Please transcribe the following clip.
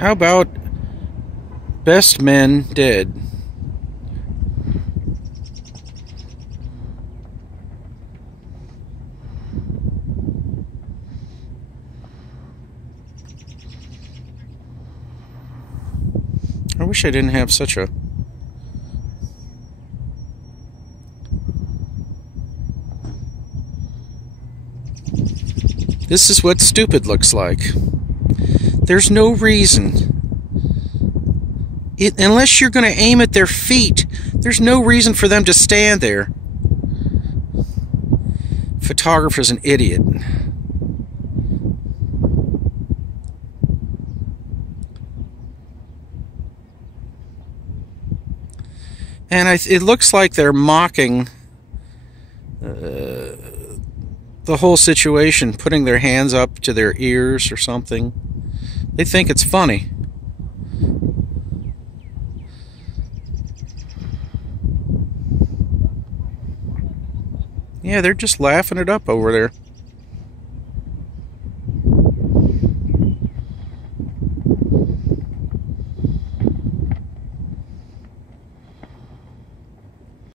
How about best men dead? I wish I didn't have such a... This is what stupid looks like. There's no reason. Unless you're going to aim at their feet, there's no reason for them to stand there. Photographer's an idiot. And it looks like they're mocking the whole situation, putting their hands up to their ears or something. They think it's funny. Yeah, they're just laughing it up over there.